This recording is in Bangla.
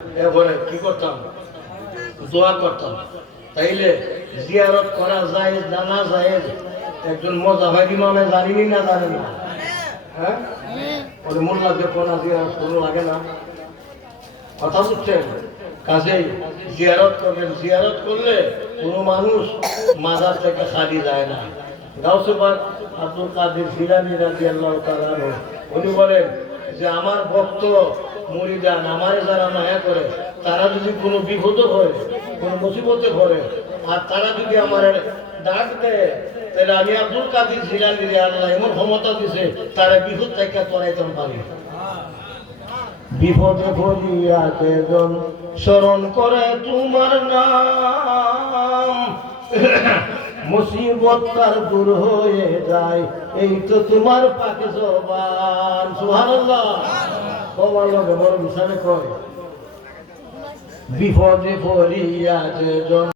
এরপরে কি করতাম, দোয়া করতাম। তাইলে জিয়ারত করা যায় জানা যায়, একজন মজাহারি ইমামে জানিনি না জানে না, হ্যাঁ ওই মোল্লাকে কোনা জিয়ারত কোনো লাগে না, কথা বুঝছেন? কাজেই জিয়ারত করবেন, জিয়ারত করলে কোনো মানুষ মাজার থেকে খালি যায় না। গাউসে পাক আব্দুল কাদের জিলানী রাদিয়াল্লাহু তাআলা আনহু উনি বলেন যে আমার ভক্ত মুরিদান আমারে যারা মায়া করে, তারা যদি কোনো বিপদ হয়, কোনো মুসিবতে পড়ে, আর তারা যদি আমার ডাক দেয়, তাহলে আমি আব্দুল কাদের জিলানী আল্লাহ এমন ক্ষমতা দিছে তারা বিপদ থেকে তরাইতে পারি। বিপদে পড়িয়া যেজন স্মরণ করে তোমার নাম, মুসিবত তার দূর হয়ে যায়, এই তো তোমার পাকে জবান। সুবহানাল্লাহ। তোমার লগে বড় মিশালে কয়, বিপদে পড়িয়া যেজন